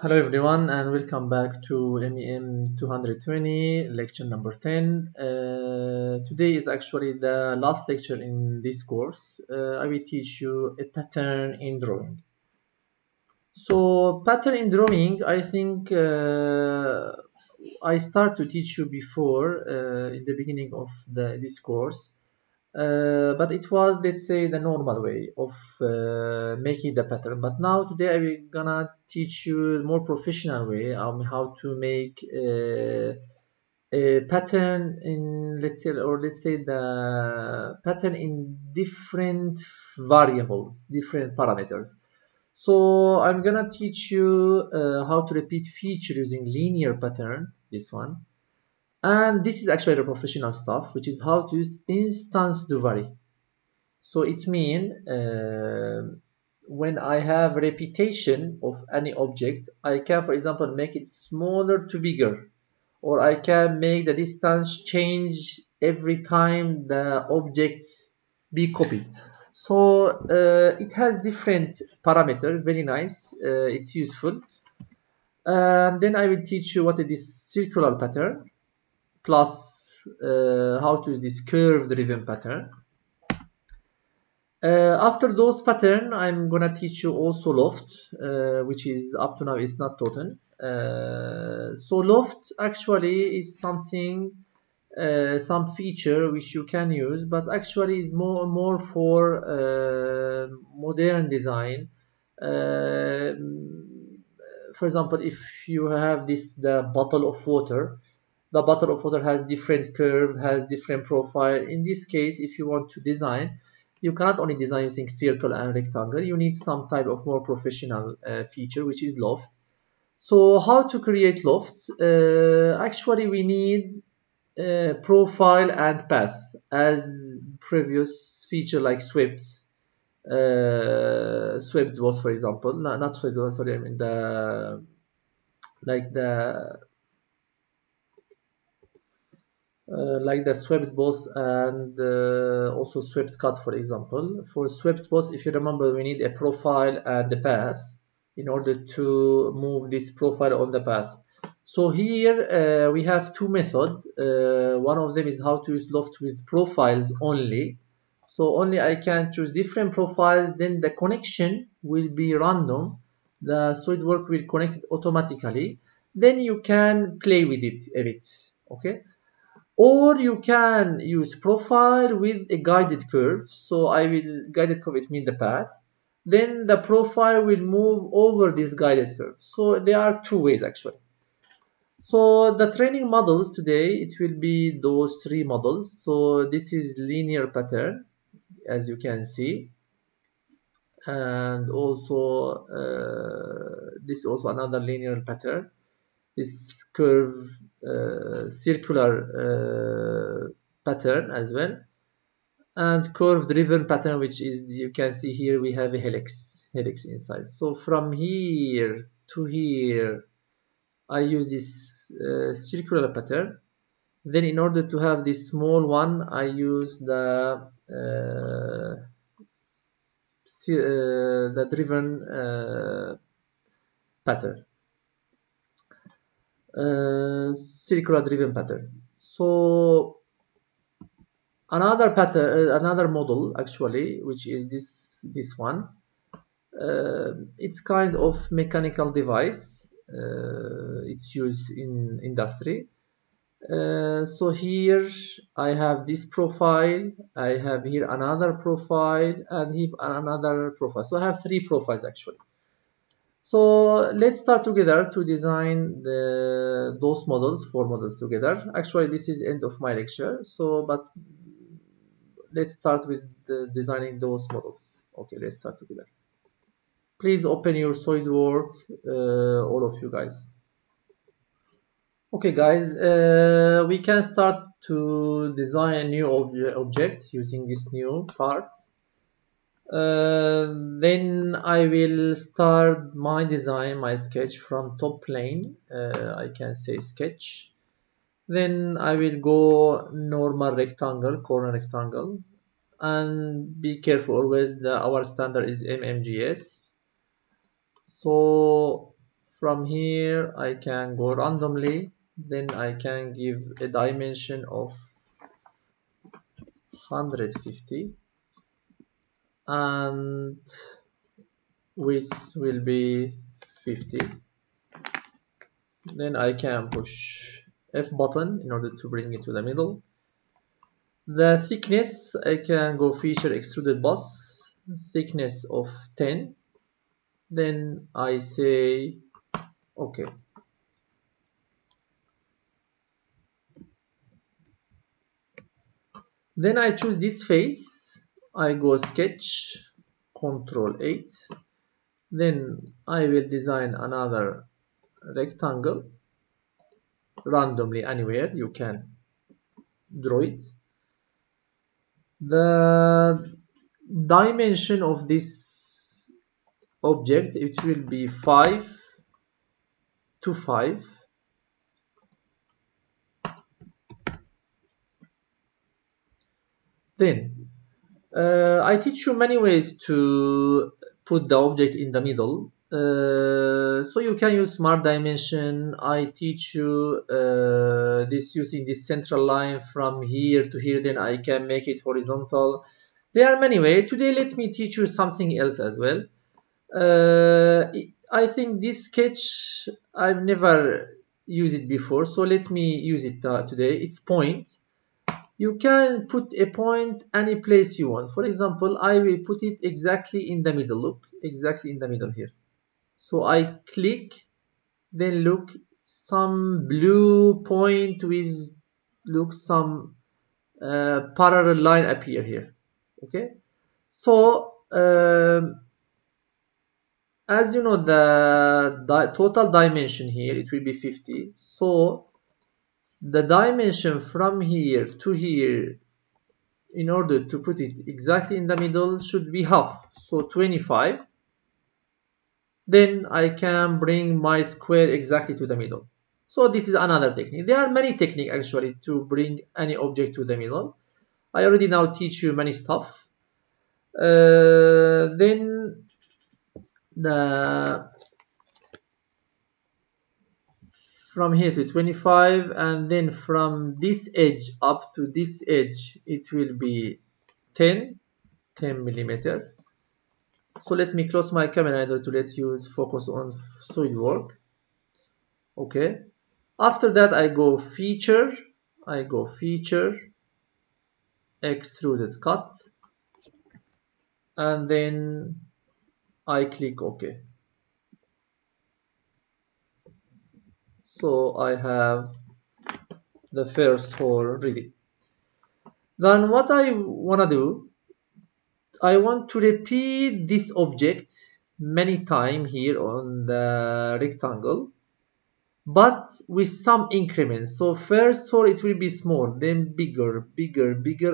Hello everyone and welcome back to MEM220 lecture number 10. Today is actually the last lecture in this course. I will teach you a pattern in drawing. So pattern in drawing, I think I start to teach you before in the beginning of this course. But it was, let's say, the normal way of making the pattern. But now today I will gonna teach you more professional way on how to make a pattern in, let's say the pattern in different variables, different parameters. So I'm gonna teach you how to repeat feature using linear pattern, this one. And this is actually the professional stuff, which is how to use instance do vary. So it means when I have repetition of any object, I can, for example, make it smaller to bigger, or I can make the distance change every time the object be copied. So it has different parameters, very nice, it's useful. Then I will teach you what is this circular pattern, plus how to use this curve driven pattern. After those pattern, I'm gonna teach you also Loft, which is up to now is not taught. So Loft actually is something, some feature which you can use, but actually is more for modern design. For example, if you have the bottle of water, the bottle of water has different curve, has different profile. In this case, if you want to design, you cannot only design using circle and rectangle. You need some type of more professional feature, which is Loft. So how to create Loft? Actually, we need profile and path as previous feature like swept. Swept was, for example, not swept was, sorry, I mean the like the like the swept boss and also swept cut, for example. For swept boss, if you remember, we need a profile and the path in order to move this profile on the path. So here we have two methods. One of them is how to use Loft with profiles only. So only I can choose different profiles, then the connection will be random. The SolidWorks will connect it automatically. Then you can play with it a bit. Okay. Or you can use profile with a guided curve. So I will guided curve, it means the path. Then the profile will move over this guided curve. So there are two ways actually. So the training models today, it will be those three models. So this is linear pattern, as you can see. And also this is also another linear pattern. This curve circular pattern as well, and curve driven pattern, which is, you can see here we have a helix inside. So from here to here I use this circular pattern. Then in order to have this small one, I use the driven pattern, circular driven pattern. So another pattern, another model actually, which is this one. It's kind of mechanical device. It's used in industry. So here I have this profile, I have here another profile, and here another profile. So I have three profiles actually. So let's start together to design those models, four models together. Actually, this is end of my lecture. So, but let's start with designing those models. Okay, let's start together. Please open your SolidWorks, all of you guys. Okay, guys, we can start to design a new object using this new part. Then I will start my design, my sketch from top plane. I can say sketch. Then I will go normal rectangle, corner rectangle, and be careful always. Our standard is MMGS. So From here I can go randomly, then I can give a dimension of 150 and width will be 50. Then I can push F button in order to bring it to the middle. The thickness, I can go feature extruded bus, thickness of 10. Then I say okay. Then I choose this face, I go sketch, Control 8. Then I will design another rectangle randomly anywhere you can draw it. The dimension of this object, it will be 5 to 5. Then I teach you many ways to put the object in the middle. So you can use smart dimension. I teach you this using this central line from here to here, then I can make it horizontal. There are many ways. Today let me teach you something else as well. I think this sketch I've never used it before, so let me use it today. It's point. You can put a point any place you want. For example, I will put it exactly in the middle. Look, exactly in the middle here. So I click, then look, some blue point with, look, some parallel line appear here. Okay. So as you know, the total dimension here, it will be 50. So the dimension from here to here, in order to put it exactly in the middle, should be half, so 25. Then I can bring my square exactly to the middle. So this is another technique. There are many techniques actually to bring any object to the middle. I already now teach you many stuff. Then from here to 25, and then from this edge up to this edge, it will be 10 millimeter. So let me close my camera in order to let you focus on SolidWorks. Okay. After that, I go feature, extruded cut, and then I click OK. So I have the first hole ready. Then what I want to do, I want to repeat this object many times here on the rectangle, but with some increments. So first hole it will be small, then bigger,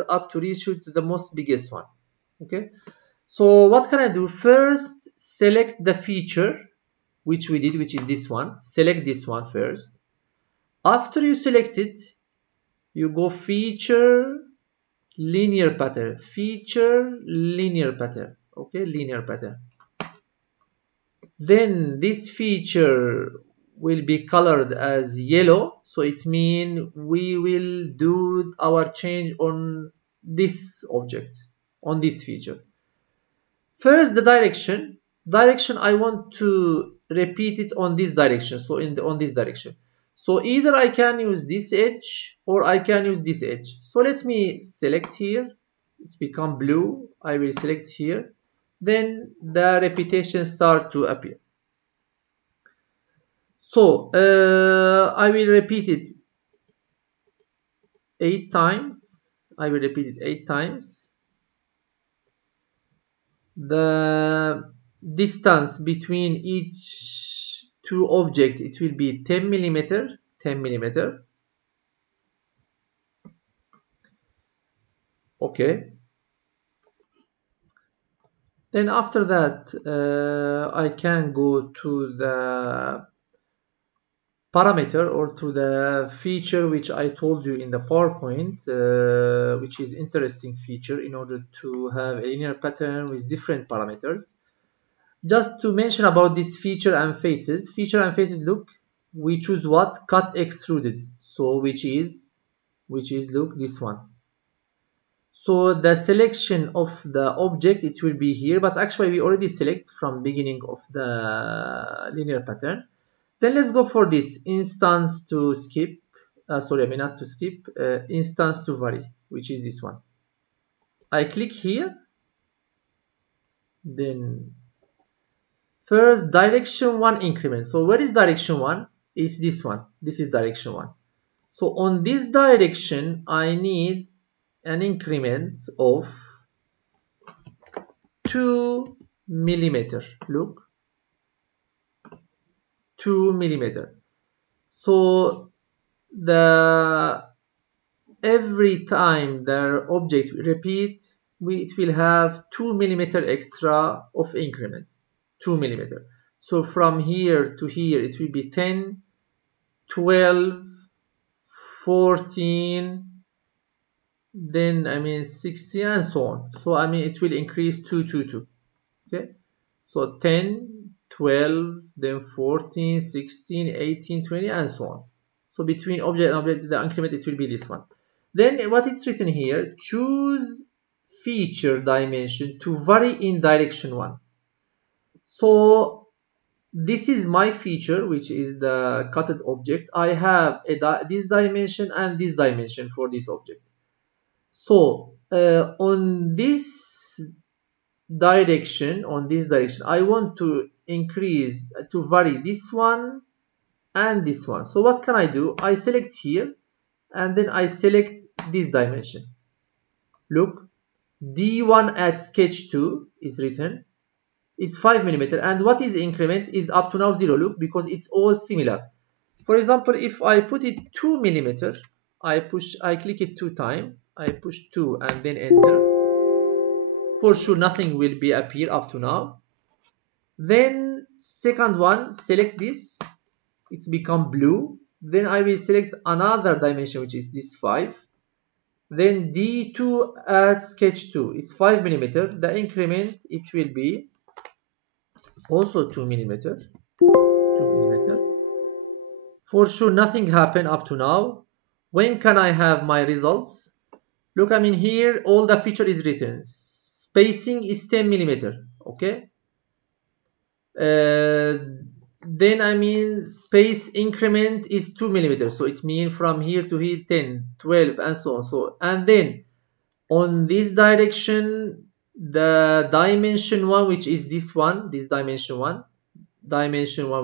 up to reach to the most biggest one. Okay. So what can I do? First, select the feature which we did, which is this one. Select this one first. After you select it, you go feature, linear pattern, feature, linear pattern. Okay, linear pattern. Then this feature will be colored as yellow, so it means we will do our change on this object, on this feature. First, the direction I want to repeat it on this direction, so on this direction. So either I can use this edge or I can use this edge. So let me select here, it's become blue. I will select here, then the repetition start to appear. So I will repeat it 8 times. The distance between each two objects, it will be 10 millimeter. Okay. Then after that, I can go to the parameter or to the feature which I told you in the PowerPoint, which is interesting feature in order to have a linear pattern with different parameters. Just to mention about this feature and faces. Feature and faces, look, we choose what? Cut extruded. So which is look, this one. So the selection of the object, it will be here, but actually we already select from beginning of the linear pattern. Then let's go for this instance to skip. Sorry, I mean not to skip. Instance to vary, which is this one. I click here. Then first direction 1 increment. So where is direction 1? It's this one. This is direction 1. So on this direction, I need an increment of 2 millimeter. Look, 2 millimeter. So the every time the object repeat, it will have 2 millimeter extra of increment. 2 millimeter. So from here to here, it will be 10, 12, 14, then I mean 60 and so on. So I mean it will increase 2, 2, 2. Okay, so 10, 12, then 14, 16, 18, 20 and so on. So between object and object, the increment, it will be this one. Then what it's written here, choose feature dimension to vary in direction 1. So this is my feature, which is the cutted object. I have this dimension and this dimension for this object. So on this direction, I want to increase, to vary this one and this one. So what can I do? I select here and then I select this dimension. Look, D1 at sketch 2 is written. It's 5 millimeter, and what is increment is up to now 0. Look, because it's all similar. For example, if I put it 2 millimeter, I click it 2 times, I push 2 and then enter. For sure nothing will be appear up to now. Then second one, select this, it's become blue. Then I will select another dimension, which is this 5. Then D2 at sketch 2, it's 5 millimeter. The increment, it will be also 2 millimeter. 2 millimeter. For sure nothing happened up to now. When can I have my results? Look, I mean here all the feature is written. Spacing is 10 millimeter. Okay. Then I mean space increment is 2 millimeters. So it means from here to here 10, 12 and so on. So and then on this direction, the dimension 1, which is this one, this dimension 1,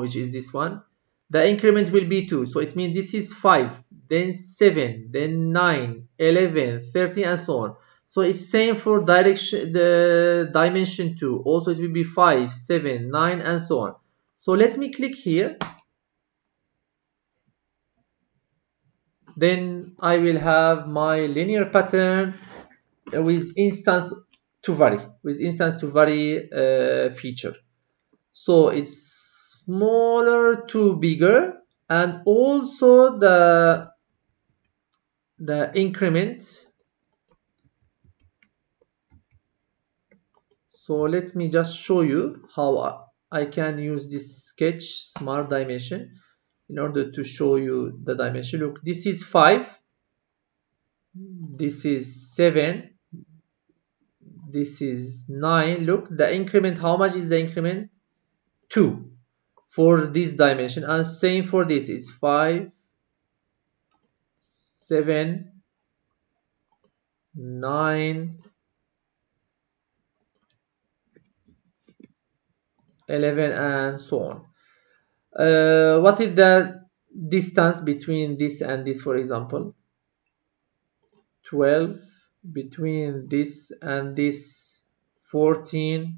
which is this one, the increment will be 2. So it means this is 5, then 7, then 9, 11, 13 and so on. So it's same for direction, the dimension 2. Also it will be 5, 7, 9 and so on. So let me click here. Then I will have my linear pattern with instance to vary, feature. So it's smaller to bigger, and also the increment. So let me just show you how I can use this sketch smart dimension in order to show you the dimension. Look, this is 5, this is 7, this is 9. Look, the increment, how much is the increment? 2 for this dimension, and same for this is 5, 7, 9, 11 and so on. What is the distance between this and this? For example, 12, between this and this 14,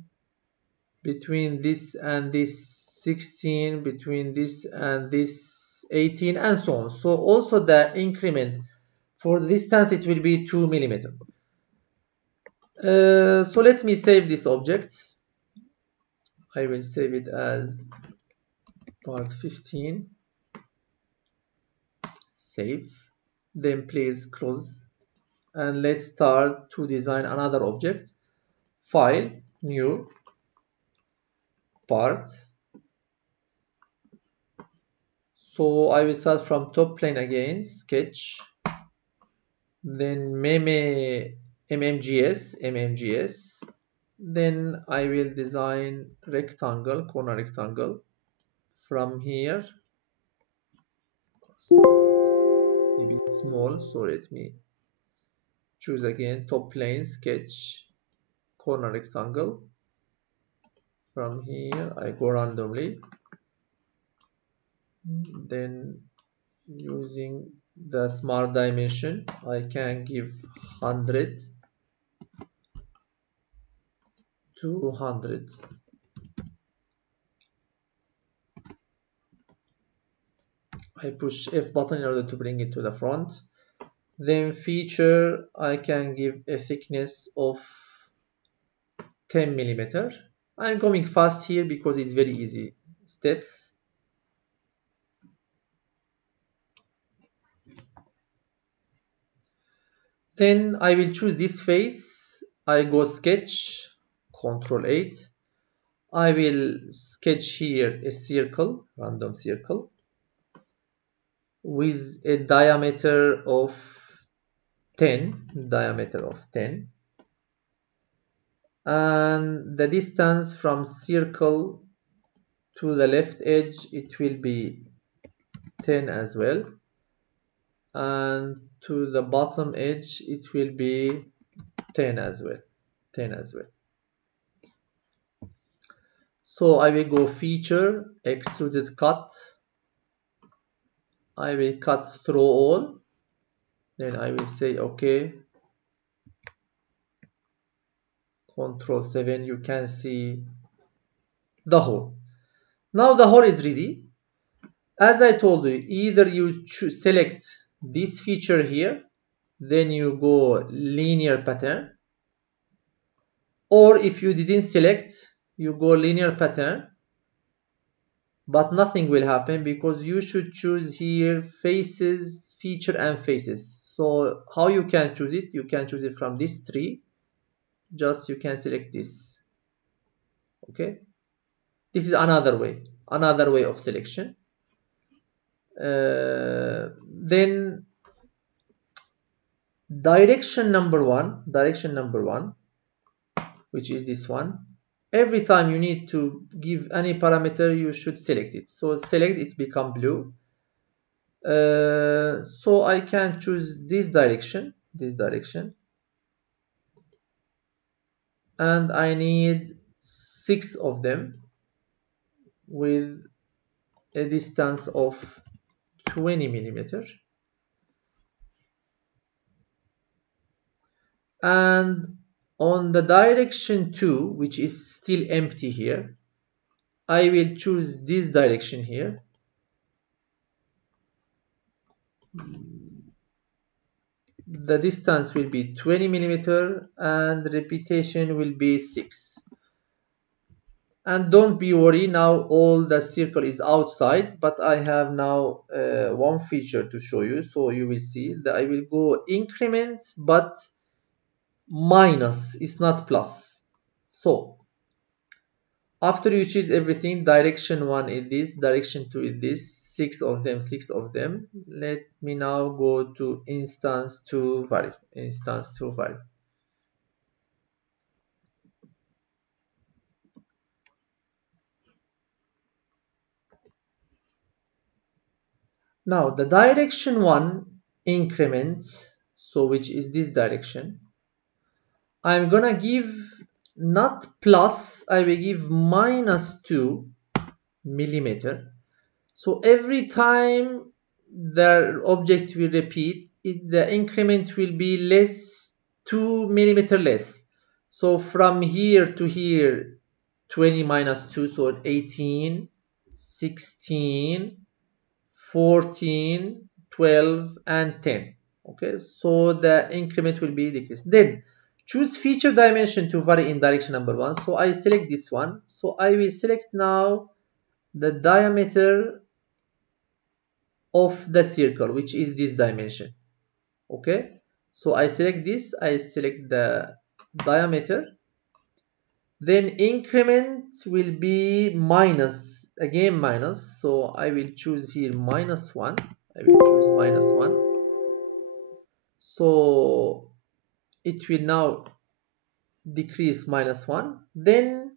between this and this 16, between this and this 18 and so on. So also the increment for the distance, it will be 2 millimeter. So let me save this object. I will save it as part 15. Save. Then please close. And let's start to design another object. File, new. part. So I will start from top plane again, sketch, then MMGS, then I will design rectangle, corner rectangle from here. Maybe small, so let me choose again top plane, sketch, corner rectangle. From here I go randomly, then using the smart dimension I can give 100 to 100. I push F button in order to bring it to the front. Then feature I can give a thickness of 10 millimeter. I'm going fast here because it's very easy steps. Then I will choose this face. I go sketch, Control 8. I will sketch here a circle, random circle, with a diameter of 10, and the distance from circle to the left edge, it will be 10 as well, and to the bottom edge it will be 10 as well. So I will go feature, extruded cut. I will cut through all, then I will say okay, Control 7. You can see the hole. Now the hole is ready. As I told you, either you select this feature here, then you go linear pattern, or if you didn't select, you go linear pattern, but nothing will happen because you should choose here faces, feature and faces. So how you can choose it? You can choose it from this tree. Just you can select this. Okay, this is another way of selection. Then direction number one, which is this one. Every time you need to give any parameter, you should select it. So select, it's become blue. So I can choose this direction, and I need 6 of them with a distance of 20 millimeter. And on the direction 2, which is still empty here, I will choose this direction here. The distance will be 20 millimeter and repetition will be 6. And don't be worried, now all the circle is outside, but I have now one feature to show you. So you will see that I will go increment, but minus, it's not plus. So after you choose everything, direction 1 is this, direction 2 is this, 6 of them. Let me now go to instance to vary. Now the direction 1 increment, so which is this direction, I'm gonna give not plus, I will give minus 2 millimeter. So every time the object will repeat, the increment will be less, 2 millimeter less. So from here to here, 20 minus 2, so 18, 16, 14, 12, and 10. Okay, so the increment will be decreased. Then choose feature dimension to vary in direction number 1. So I select this one. So I will select now the diameter of the circle, which is this dimension. Okay, so I select this, I select the diameter. Then increment will be minus, again minus, so I will choose here -1. I will choose -1. So it will now decrease -1. Then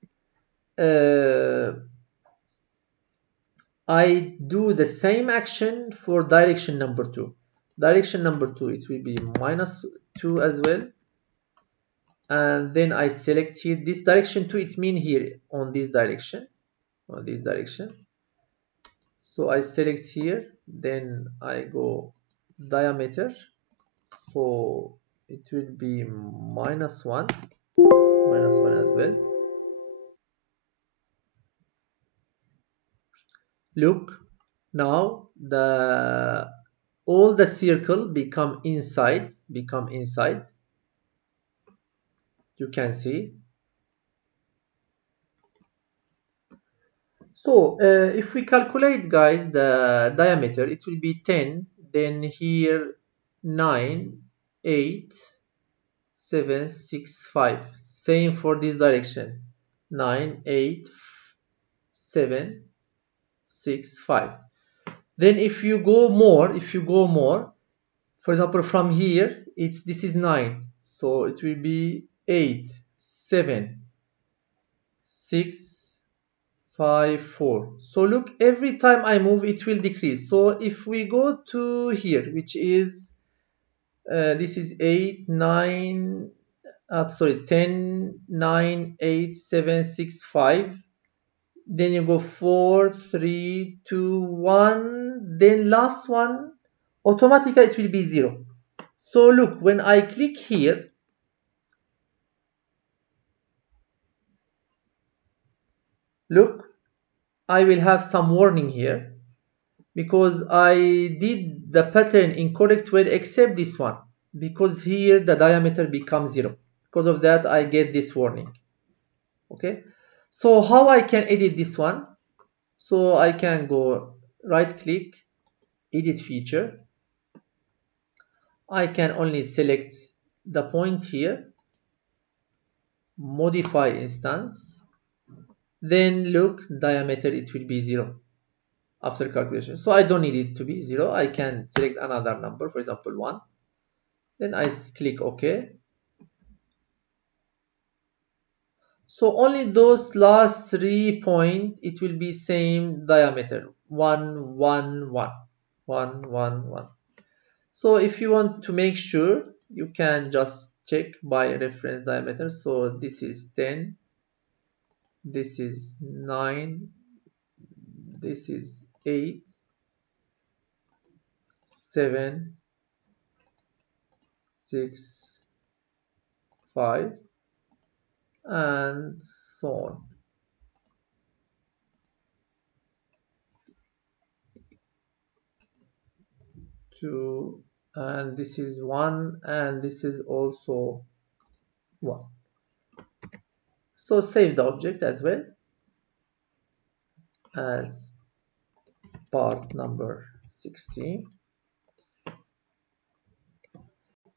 I do the same action for direction number 2. Direction number 2, it will be -2 as well. And then I select here this direction 2, it means here on this direction. So I select here, then I go diameter. So it will be -1 as well. Look, now all the circle become inside. You can see. So if we calculate, guys, the diameter, it will be 10. Then here 9, 8, 7, 6, 5. Same for this direction. 9, 8, 7, 6, 5. Then if you go more, for example, from here, this is 9. So it will be 8, 7, 6, 5, 4. So look, every time I move, it will decrease. So if we go to here, which is, this is 8, 9, 10, 9, 8, 7, 6, 5. Then you go 4, 3, 2, 1. Then last one, automatically it will be 0. So look, when I click here, look, I will have some warning here because I did the pattern in correct way except this one, because here the diameter becomes 0. Because of that, I get this warning. Okay, so how I can edit this one? So I can go right click, edit feature. I can only select the point here, modify instance. Then look, diameter, it will be 0 after calculation. So I don't need it to be 0. I can select another number, for example 1. Then I click OK. So only those last 3 points, it will be same diameter, 1, 1, 1, 1, 1, 1. So if you want to make sure, you can just check by reference diameter. So this is 10, this is 9, this is 8, 7, 6, 5, and so on. Two, and this is 1, and this is also 1. So save the object as well as part number 16.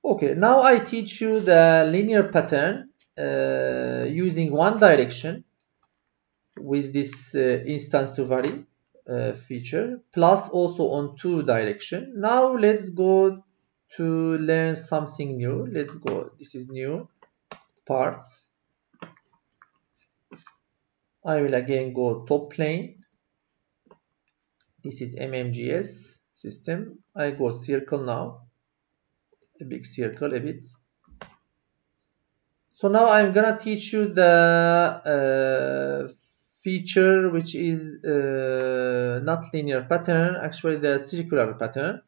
Okay, now I teach you the linear pattern using one direction with this instance to vary feature, plus also on 2 direction. Now let's go to learn something new. Let's go, this is new parts. I will again go top plane. This is MMGS system. I go circle now, a big circle a bit. So now I'm gonna teach you the feature which is not linear pattern, actually the circular pattern.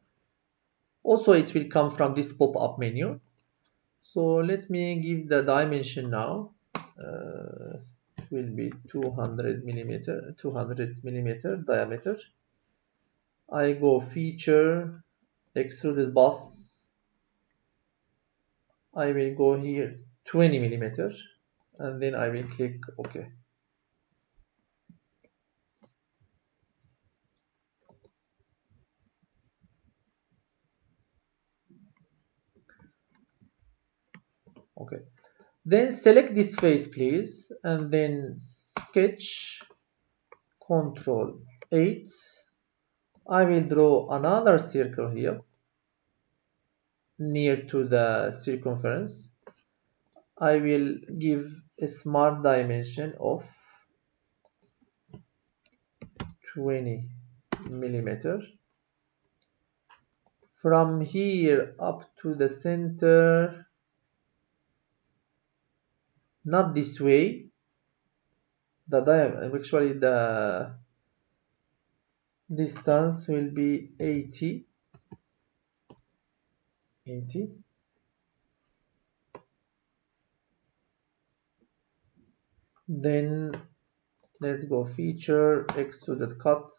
Also it will come from this pop-up menu. So let me give the dimension now. It will be 200 millimeter diameter. I go feature, extruded bus. I will go here 20 millimeters, and then I will click OK. Okay. Then select this face, please, and then sketch, Control 8. I will draw another circle here near to the circumference. I will give a smart dimension of 20 millimeter. From here up to the center, not this way, actually the distance will be 80. Then let's go feature, extruded cut,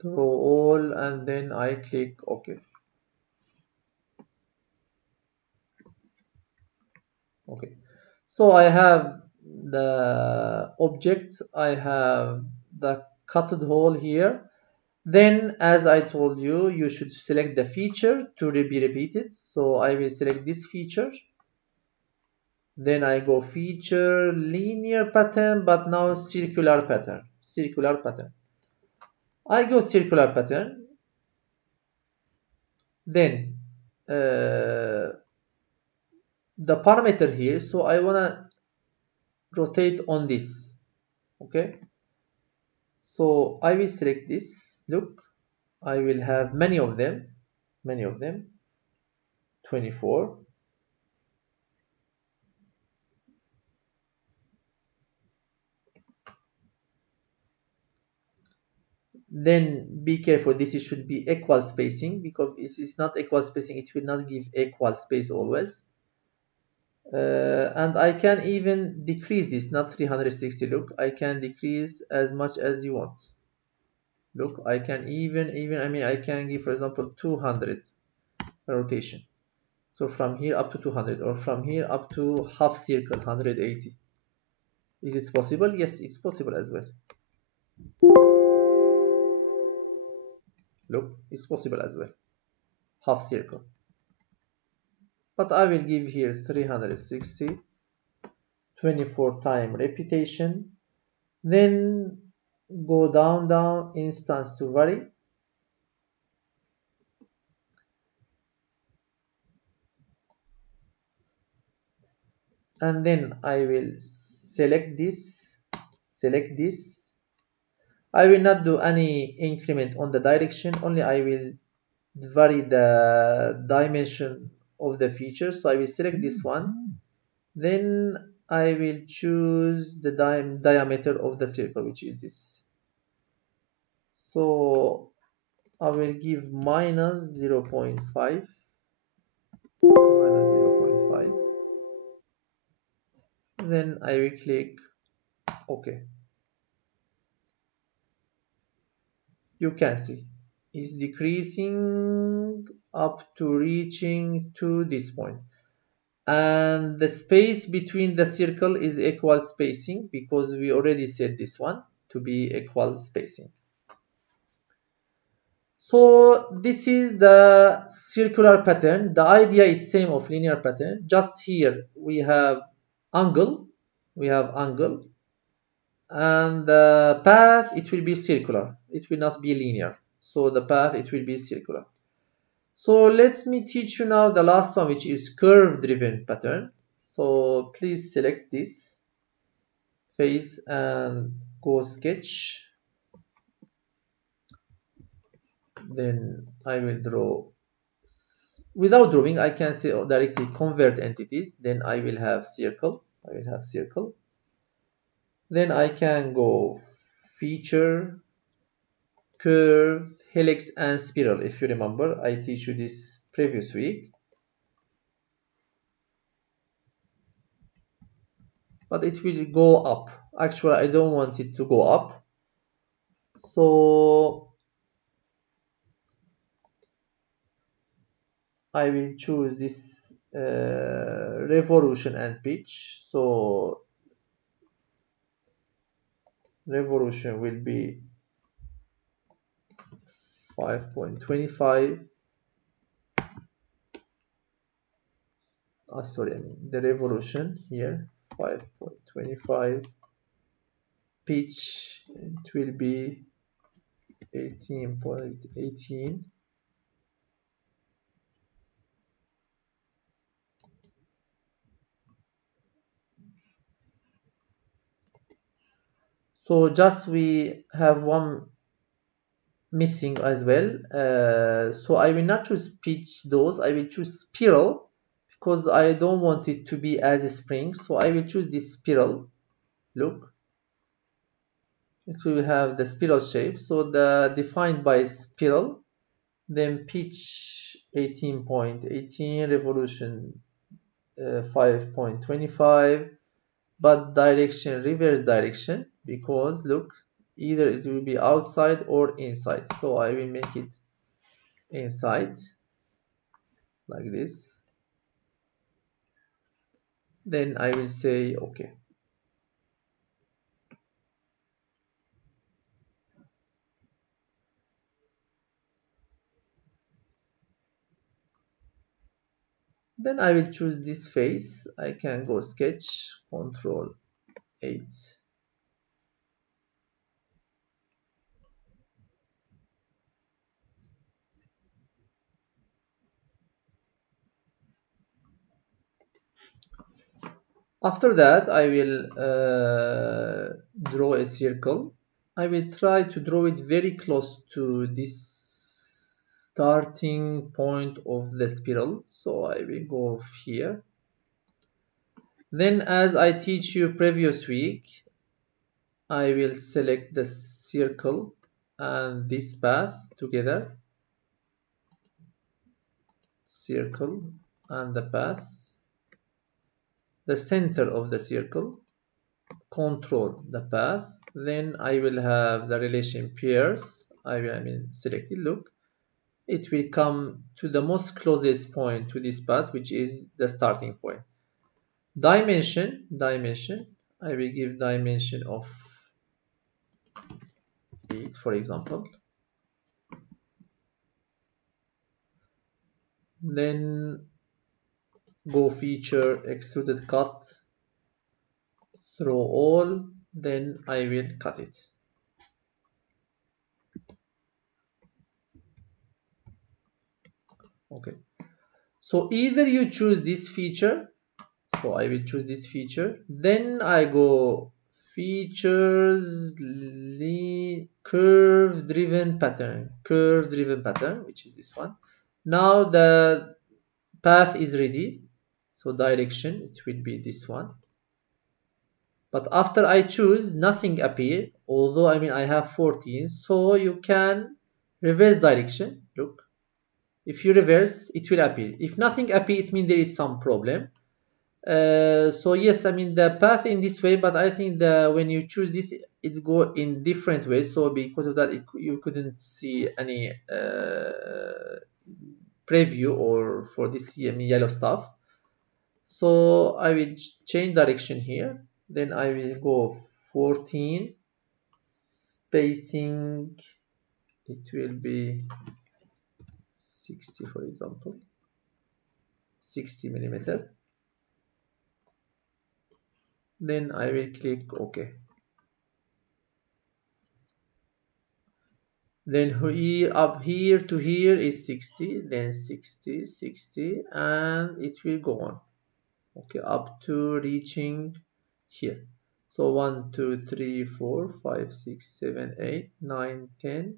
throw all, and then I click OK. Okay, so I have the object, I have the cutted hole here. Then, as I told you, you should select the feature to be repeated. So I will select this feature. Then I go feature, linear pattern, but now circular pattern. I go circular pattern. Then the parameter here, so I wanna rotate on this. Okay, so I will select this. Look, I will have many of them, 24. Then be careful, this should be equal spacing, because if it's not equal spacing, it will not give equal space always. And I can even decrease this, not 360. Look, I can decrease as much as you want. Look, I can even I can give, for example, 200 rotation. So from here up to 200, or from here up to half circle, 180. Is it possible? Yes, it's possible as well. Look, it's possible as well. Half circle. But I will give here 360, 24 time repetition. Then go down, instance to vary. And then I will select this. I will not do any increment on the direction, only I will vary the dimension of the feature. So I will select this one. Then I will choose the diameter of the circle, which is this. So I will give minus 0.5. Then I will click OK. You can see it's decreasing up to reaching to this point. And the space between the circle is equal spacing, because we already set this one to be equal spacing. So this is the circular pattern. The idea is same of linear pattern. Just here we have angle. And the path, it will be circular. It will not be linear. So the path, it will be circular. So let me teach you now the last one, which is curve driven pattern. So please select this face and go sketch. Then I will draw. Without drawing, I can say directly convert entities. Then I will have circle. Then I can go feature, curve, helix, and spiral. If you remember, I teach you this previous week. But it will go up. Actually, I don't want it to go up. So I will choose this revolution and pitch. So revolution will be 5.25. sorry, I mean the revolution here 5.25, pitch it will be 18.18. So just we have one missing as well. So I will not choose pitch dose, I will choose spiral because I don't want it to be as a spring. So I will choose this spiral. Look, it will have the spiral shape. So the defined by spiral, then pitch 18.18, revolution 5.25, but direction reverse direction, because look, either it will be outside or inside. So I will make it inside like this. Then I will say okay. Then I will choose this face. I can go sketch, Control 8. After that, I will draw a circle. I will try to draw it very close to this starting point of the spiral. So I will go here. Then, as I teach you previous week, I will select the circle and this path together. Circle and the path. The center of the circle, control the path, then I will have the relation pairs. I mean select it. Look, it will come to the most closest point to this path, which is the starting point. Dimension, I will give dimension of 8, for example. Then go feature, extruded cut, throw all, then I will cut it. Okay, so either you choose this feature, so I will choose this feature, then I go features, curve driven pattern, which is this one. Now the path is ready, so direction, it will be this one. But after I choose, nothing appear, although I mean I have 14, so you can reverse direction. Look, if you reverse, it will appear. If nothing appear, it means there is some problem. So yes, I mean the path in this way, but I think when you choose this, it go in different ways. So because of that, you couldn't see any preview or for this yellow stuff. So I will change direction here. Then I will go 14 spacing. It will be 60, for example, 60 millimeter. Then I will click OK. Then up here to here is 60, then 60, 60, and it will go on. Okay, up to reaching here. So 1, 2, 3, 4, 5, 6, 7, 8, 9, 10,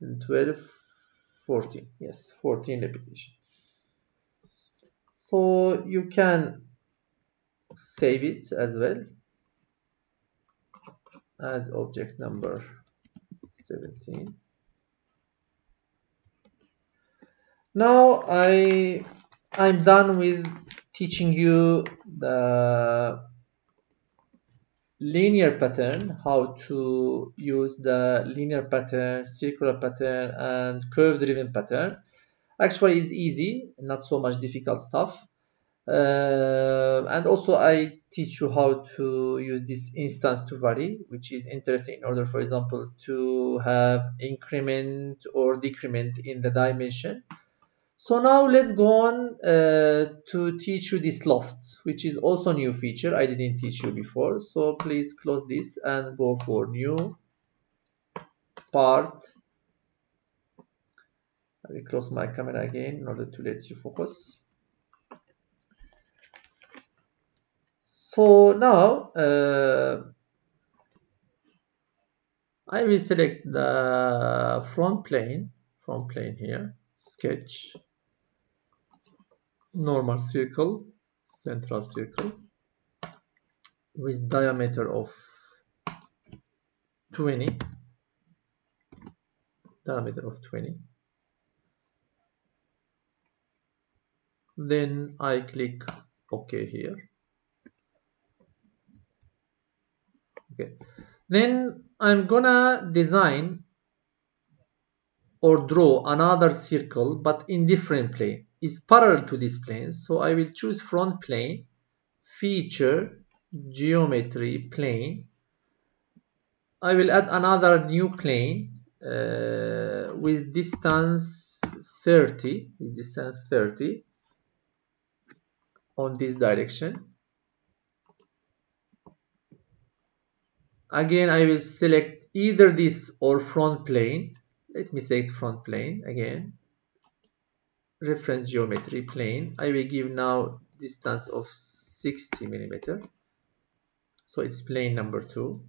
and 12, 14. Yes, 14 repetition. So you can save it as well as object number 17. Now I'm done with teaching you the linear pattern, how to use the linear pattern, circular pattern, and curve driven pattern. Actually, it's easy, not so much difficult stuff. And also I teach you how to use this instance to vary, which is interesting in order, for example, to have increment or decrement in the dimension. So now let's go on to teach you this loft, which is also a new feature I didn't teach you before. So please close this and go for new part. I will close my camera again in order to let you focus. So now I will select the front plane here, sketch, normal circle, central circle with diameter of 20, then I click OK here. Okay, then I'm gonna design or draw another circle but in different plane. It's parallel to this plane, so I will choose front plane, feature, geometry, plane. I will add another new plane with distance 30 on this direction. Again, I will select either this or front plane. Let me select front plane again. Reference geometry plane. I will give now distance of 60 millimeter. So it's plane number 2.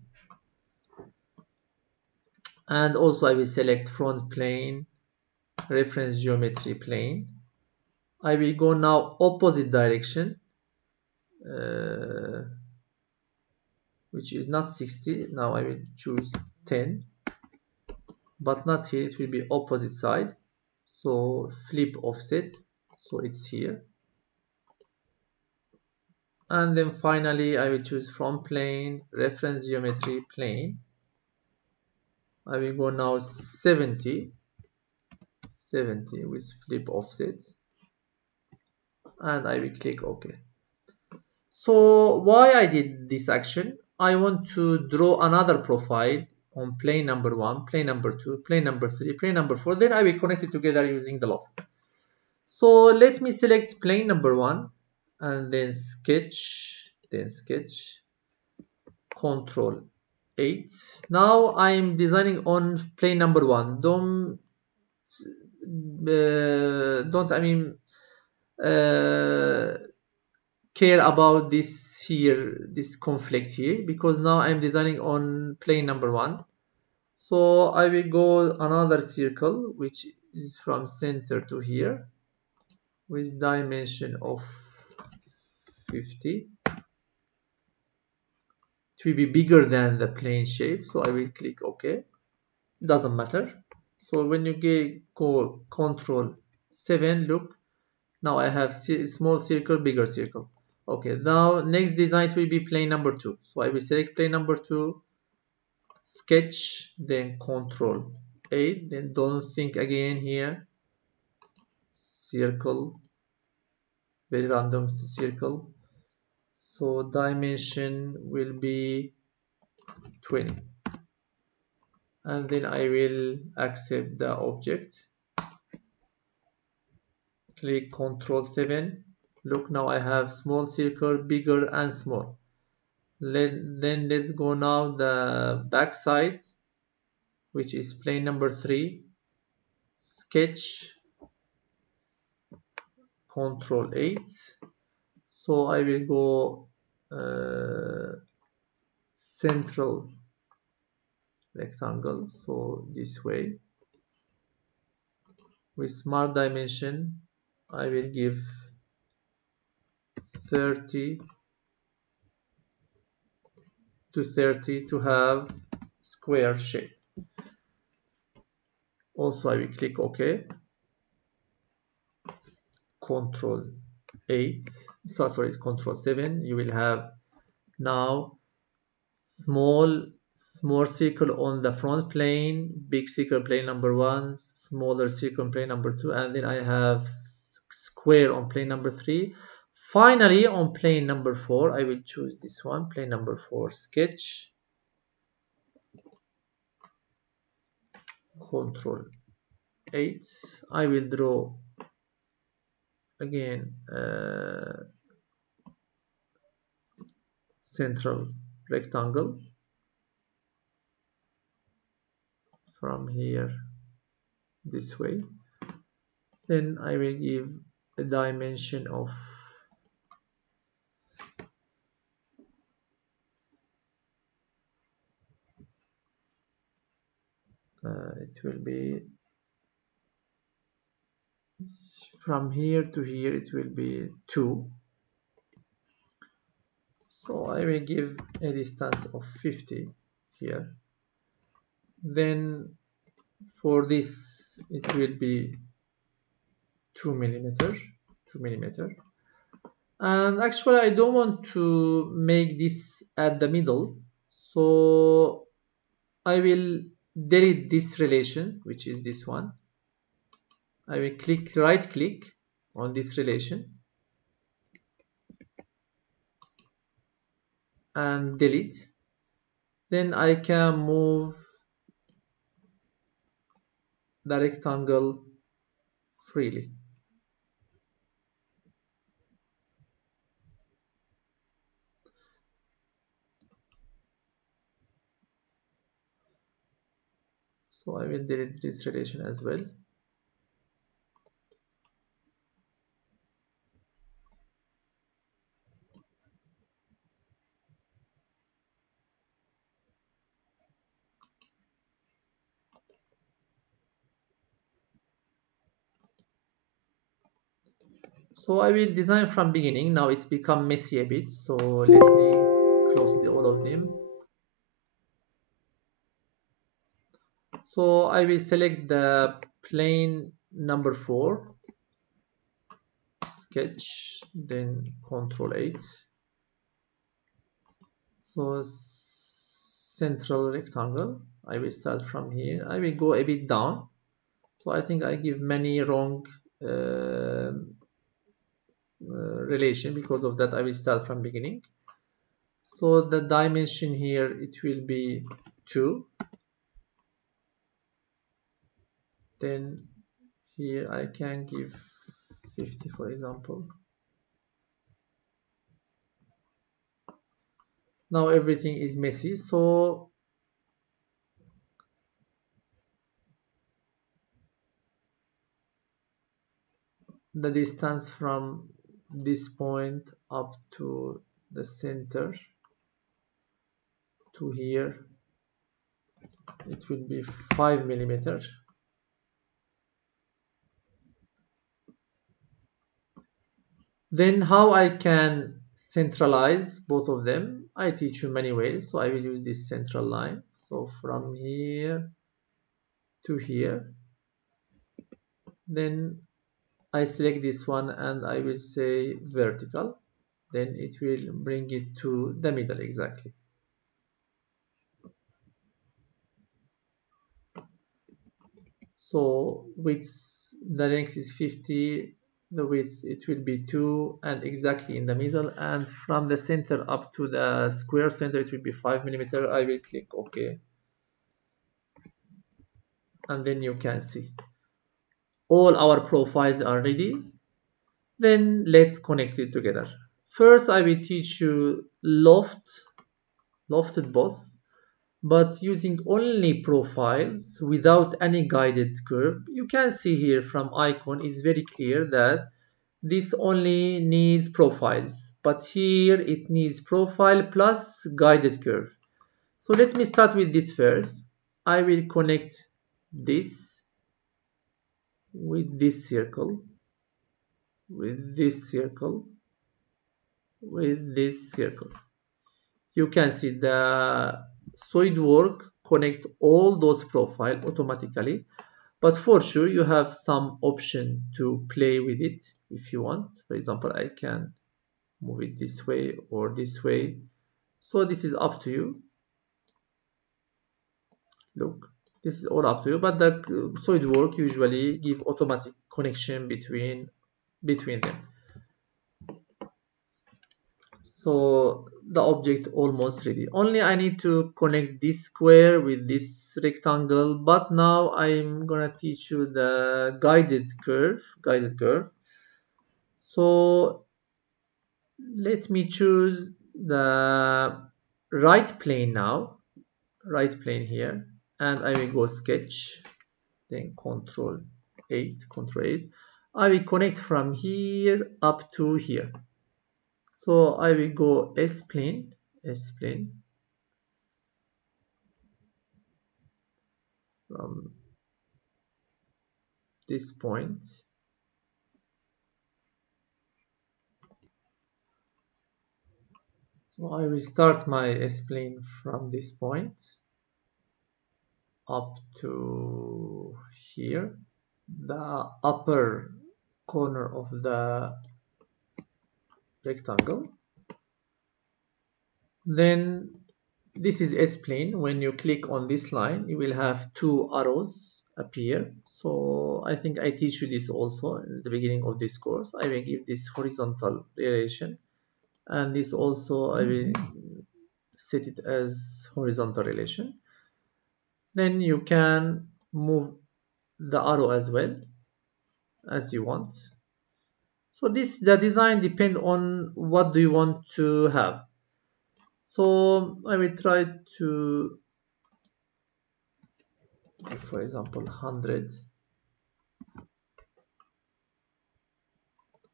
And also I will select front plane, reference geometry plane. I will go now opposite direction, which is not 60. Now I will choose 10, but not here. It will be opposite side. So flip offset. So it's here. And then finally I will choose front plane, reference geometry plane. I will go now 70 with flip offset, and I will click OK. So why I did this action? I want to draw another profile on plane number 1, plane number 2, plane number 3, plane number 4. Then I will connect it together using the loft. So let me select plane number 1 and then sketch, Control 8. Now I'm designing on plane number 1. Don't care about this conflict here, because now I'm designing on plane number 1. So I will go another circle which is from center to here with dimension of 50. It will be bigger than the plane shape, so I will click OK. Doesn't matter. So when you go Control 7, look, now I have small circle, bigger circle. Okay, now next design will be plane number 2. So I will select plane number 2, sketch, then Control 8, then don't think again here, circle, very random circle. So dimension will be 20. And then I will accept the object. Click Control 7. Look, now I have small circle, bigger and small. Then let's go now the back side, which is plane number 3. Sketch, Control 8. So I will go central rectangle, so this way. With smart dimension, I will give 30 to 30 to have square shape. Also I will click OK. Control 8, sorry, Control 7. You will have now small circle on the front plane, big circle plane number 1, smaller circle plane number 2, and then I have square on plane number 3. Finally, on plane number 4, I will choose this one, plane number 4, sketch, Control 8. I will draw again central rectangle from here this way. Then I will give a dimension of it will be from here to here, it will be 2. So I will give a distance of 50 here. Then for this it will be 2 millimeter, and actually I don't want to make this at the middle, so I will delete this relation, which is this one. I will right click on this relation and delete. Then I can move the rectangle freely. So I will delete this relation as well. So I will design from beginning. Now it's become messy a bit. So let me close all of them. So I will select the plane number 4, sketch, then Control 8. So central rectangle. I will start from here. I will go a bit down. So I think I give many wrong relation. Because of that I will start from beginning. So the dimension here, it will be 2. Then here I can give 50, for example. Now everything is messy, so the distance from this point up to the center to here, it will be 5 millimeters. Then how I can centralize both of them, I teach you many ways. So I will use this central line. So from here to here, then I select this one and I will say vertical. Then it will bring it to the middle exactly. So width, the length is 50, the width it will be 2, and exactly in the middle, and from the center up to the square center it will be 5 millimeter. I will click OK, and then you can see all our profiles are ready. Then let's connect it together. First I will teach you lofted boss, but using only profiles without any guided curve. You can see here from icon is very clear that this only needs profiles, but here it needs profile plus guided curve. So let me start with this first. I will connect this with this circle, with this circle, with this circle. You can see the SolidWorks connect all those profiles automatically, but for sure you have some option to play with it if you want. For example, I can move it this way or this way. So this is up to you. Look, this is all up to you, but the SolidWorks usually give automatic connection between them. So the object almost ready. Only I need to connect this square with this rectangle, but now I'm gonna teach you the guided curve. So let me choose the right plane now, right plane here, and I will go sketch, then Control 8. I will connect from here up to here. So I will go S plane from this point. So I will start my S plane from this point up to here, the upper corner of the rectangle. Then this is S plane. When you click on this line, you will have two arrows appear. So I think I teach you this also in the beginning of this course. I will give this horizontal relation, and this also I will set it as horizontal relation. Then you can move the arrow as well as you want. So the design depends on what do you want to have. So I will try to, for example, 100,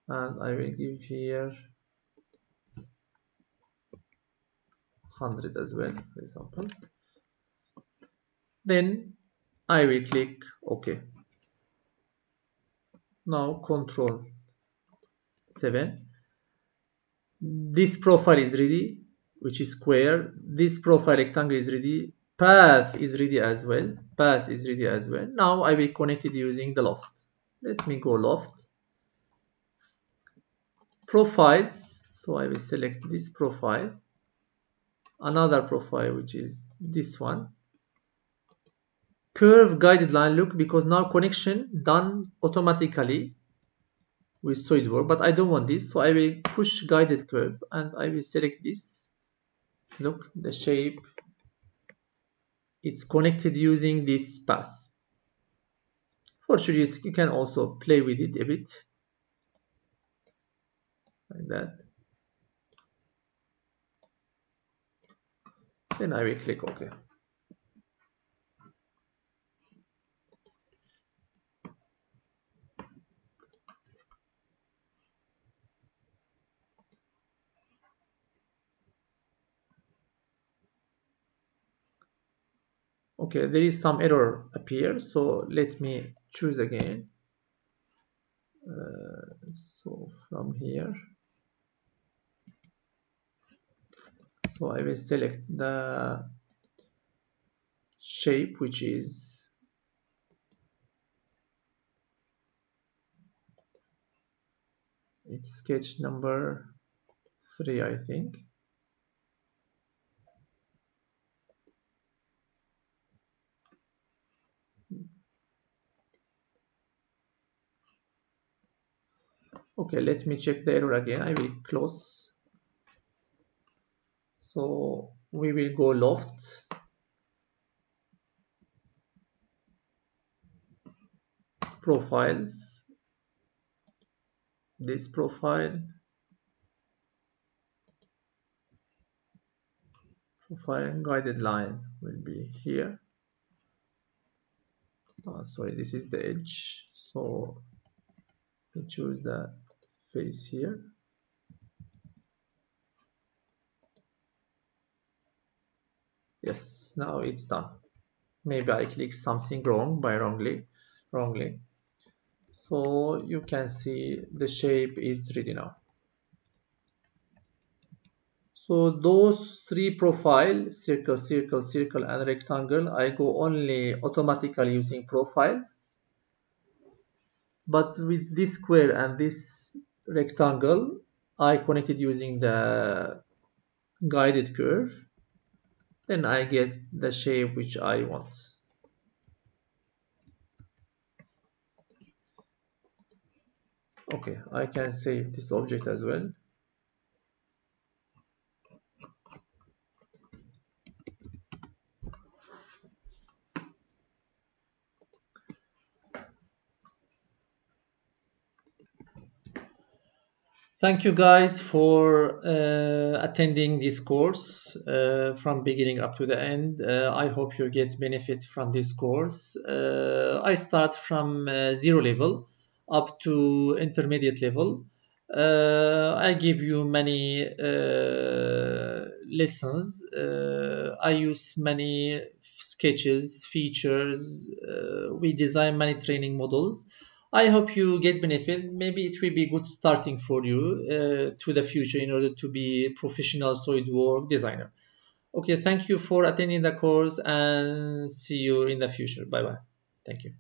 and I will give here 100 as well, for example. Then I will click OK. Now Control 7. This profile is ready, which is square. This profile rectangle is ready. Path is ready as well. Path is ready as well. Now I will connect it using the Loft. Let me go Loft. Profiles. So I will select this profile. Another profile, which is this one. Curve guided line. Look, because now connection done automatically with SolidWorks, but I don't want this, so I will push guided curve and I will select this. Look, the shape, it's connected using this path. For sure, you can also play with it a bit like that. Then I will click OK. Okay, there is some error appear, so let me choose again. So from here, so I will select the shape, which is it's sketch number 3, I think. Okay, let me check the error again. I will close. So we will go Loft, Profiles, this profile, and guided line will be here. Sorry, this is the edge. So we choose the face here. Yes, now it's done. Maybe I clicked something wrong by wrongly. So you can see the shape is ready now. So those three profiles, circle, circle, circle, and rectangle, I go only automatically using profiles. But with this square and this rectangle, I connected using the guided curve. Then I get the shape which I want. Okay, I can save this object as well. Thank you guys for attending this course from beginning up to the end. I hope you get benefit from this course. I start from zero level up to intermediate level. I give you many lessons. I use many sketches, features. We design many training models. I hope you get benefit. Maybe it will be good starting for you to the future in order to be a professional SolidWorks designer. Okay, thank you for attending the course and see you in the future. Bye bye. Thank you.